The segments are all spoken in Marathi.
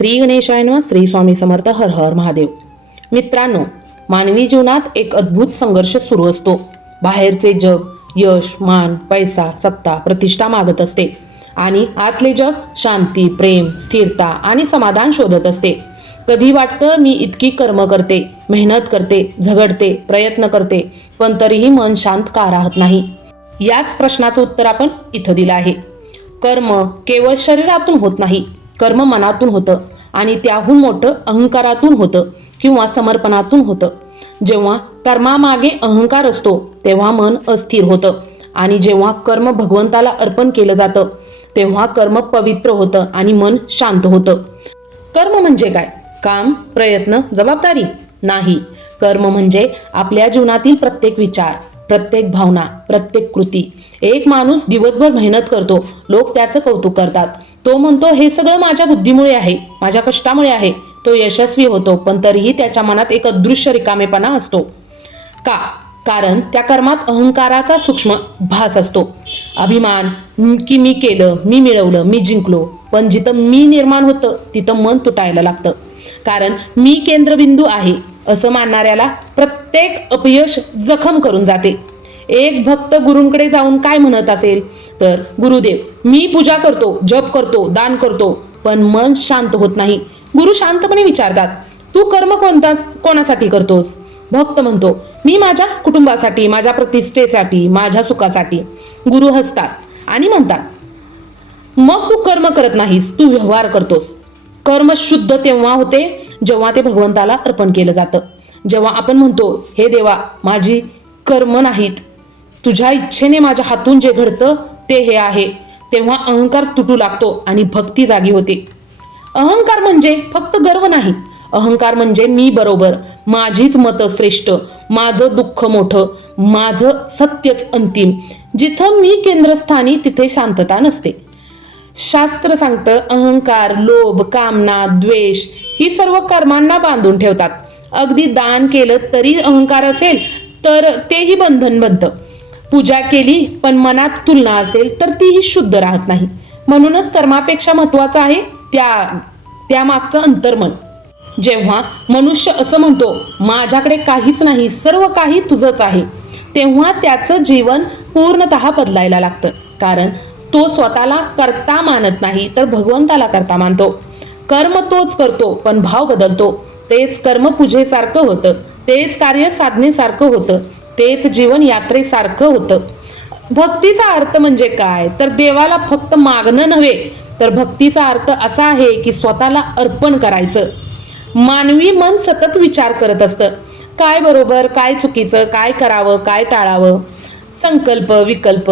श्री गणेशाय नमः. श्री स्वामी समर्थ. हर हर महादेव. मित्रांनो, मानवी जीवनात एक अद्भुत संघर्ष सुरू असतो. बाहेरचे जग यश, मान, पैसा, सत्ता, प्रतिष्ठा मागत असते आणि आतले जग शांती, प्रेम, स्थिरता आणि समाधान शोधत असते. कधी वाटतं मी इतकी कर्म करते, मेहनत करते, झगडते, प्रयत्न करते, पण तरीही मन शांत का राहत नाही. याच प्रश्नाचं उत्तर आपण इथं दिलं आहे. कर्म केवळ शरीरातून होत नाही, कर्म मनातून होतं आणि त्याहून मोठं अहंकारातून होतं किंवा समर्पणातून होतं. जेव्हा कर्मामागे अहंकार असतो तेव्हा मन अस्थिर होतं आणि जेव्हा कर्म भगवंताला अर्पण केलं जातं तेव्हा कर्म पवित्र होतं आणि मन शांत होतं. कर्म म्हणजे काय? काम, प्रयत्न, जबाबदारी नाही. कर्म म्हणजे आपल्या जीवनातील प्रत्येक विचार, प्रत्येक भावना, प्रत्येक कृती. एक माणूस दिवसभर मेहनत करतो, लोक त्याचं कौतुक करतात. तो म्हणतो हे सगळं माझ्या बुद्धीमुळे आहे, माझ्या कष्टामुळे आहे. तो यशस्वी होतो, पण तरीही त्याच्या मनात एक अदृश्य रिकामेपणा असतो. का? कारण त्या कर्मात अहंकाराचा सूक्ष्म भास असतो. अभिमान की मी केलं, मी मिळवलं, मी जिंकलो. पण जिथं मी निर्माण होतं तिथं मन तुटायला लागतं. कारण मी केंद्रबिंदू आहे असं मानणाऱ्याला प्रत्येक अपयश जखम करून जाते. एक भक्त गुरूंकडे जाऊन काय म्हणत असेल तर, गुरुदेव मी पूजा करतो, जप करतो, दान करतो, पण मन शांत होत नाही. गुरु शांतपणे विचारतात, तू कर्म कोणासाठी करतोस? भक्त म्हणतो, मी माझ्या कुटुंबासाठी, माझ्या प्रतिष्ठेसाठी, माझ्या सुखासाठी. गुरु हसतात आणि म्हणतात, मग तू कर्म करत नाहीस, तू व्यवहार करतोस. कर्म शुद्ध तेव्हा होते जेव्हा ते भगवंताला अर्पण केलं जातं. जेव्हा आपण म्हणतो, हे देवा माझी कर्म नाहीत, तुझ्या इच्छेने माझ्या हातून जे घडतं ते हे आहे, तेव्हा अहंकार तुटू लागतो आणि भक्ती जागी होते. अहंकार म्हणजे फक्त गर्व नाही. अहंकार म्हणजे मी बरोबर, माझीच मतं श्रेष्ठ, माझं दुःख मोठं, माझं सत्यच अंतिम. जिथं मी केंद्रस्थानी तिथे शांतता नसते. शास्त्र सांगतं, अहंकार, लोभ, कामना, द्वेष ही सर्व कर्मांना बांधून ठेवतात. अगदी दान केलं तरी अहंकार असेल तर तेही बंधन बनतं. पूजा केली पण मनात तुलना असेल तर तीही शुद्ध राहत नाही. म्हणूनच कर्मापेक्षा महत्वाचं आहे त्या मागचं अंतर्मन. जेव्हा मनुष्य असं म्हणतो, माझ्याकडे काहीच नाही, सर्व काही तुझंच आहे, तेव्हा त्याचं जीवन पूर्णतः बदलायला लागतं. कारण तो स्वतःला कर्ता मानत नाही तर भगवंताला कर्ता मानतो. कर्म तोच करतो पण भाव बदलतो. तेच कर्म पूजेसारखं होतं, तेच कार्य साधनेसारखं होतं, तेच जीवन यात्रेसारखं होतं. भक्तीचा अर्थ म्हणजे काय तर देवाला फक्त मागणं नव्हे, तर भक्तीचा अर्थ असा आहे की स्वतःला अर्पण करायचं. मानवी मन सतत विचार करत असतं, काय बरोबर, काय चुकीचं, काय करावं, काय टाळावं. संकल्प विकल्प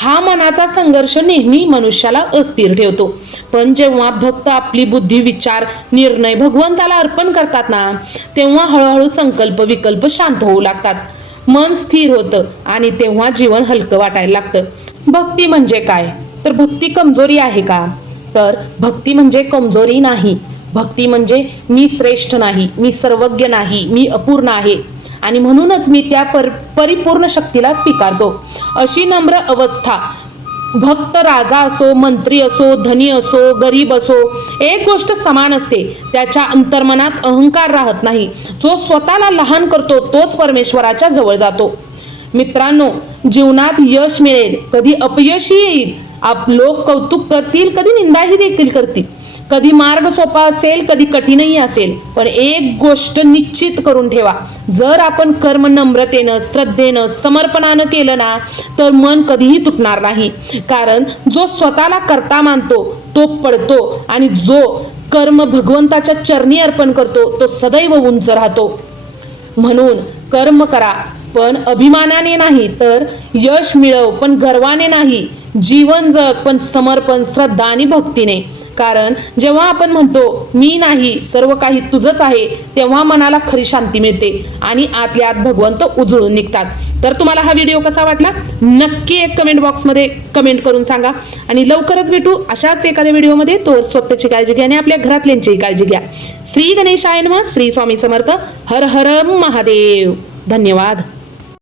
हा मनाचा संघर्ष नेहमी मनुष्याला अस्थिर ठेवतो. पण जेव्हा भक्त आपली बुद्धी, विचार, निर्णय भगवंताला अर्पण करतात ना, तेव्हा हळूहळू संकल्प विकल्प शांत होऊ लागतात. मन स्थिर होतं आणि तेव्हा जीवन हलकं वाटायला लागतं. भक्ती म्हणजे काय तर, भक्ती कमजोरी आहे का तर, भक्ती म्हणजे कमजोरी नाही. भक्ती म्हणजे मी श्रेष्ठ नाही, मी सर्वज्ञ नाही, मी अपूर्ण आहे आणि म्हणूनच मी त्या परिपूर्ण शक्तीला स्वीकारतो, अशी नम्र अवस्था. भक्त राजा असो, मंत्री असो, धनी असो, गरीब असो, एक गोष्ट समान असते, त्याच्या अंतर्मनात अहंकार राहत नाही. जो स्वतःला लहान करतो तोच परमेश्वराच्या जवळ जातो. मित्रांनो, जीवनात यश मिळेल, कधी अपयशही येईल. लोक कौतुक करतील, कधी निंदाही देखील करतील. कधी मार्ग सोपा असेल, कधी कठीणही असेल. पण एक गोष्ट निश्चित करून ठेवा, जर आपण कर्म नम्रतेनं, श्रद्धेनं, समर्पणानं केलं ना तर मन कधीही तुटणार नाही. कारण जो स्वतःला कर्ता मानतो तो पडतो आणि जो कर्म भगवंताच्या चरणी अर्पण करतो तो सदैव उंच राहतो. म्हणून कर्म करा पण अभिमानाने नाही, तर यश मिळव पण गर्वाने नाही. जीवन जग पण समर्पण, श्रद्धा आणि भक्तीने. कारण जेव्हा आपण म्हणतो मी नाही, सर्व काही तुझंच आहे, तेव्हा मनाला खरी शांती मिळते आणि आतल्या आत भगवंत उजळून निघतात. तर तुम्हाला हा व्हिडिओ कसा वाटला नक्की एक कमेंट बॉक्समध्ये कमेंट करून सांगा आणि लवकरच भेटू अशाच एखाद्या व्हिडिओमध्ये. तो स्वतःची काळजी घ्या आणि आपल्या घरातल्यांचीही काळजी घ्या. श्री गणेशाय नमः. श्री स्वामी समर्थ. हर हर महादेव. धन्यवाद.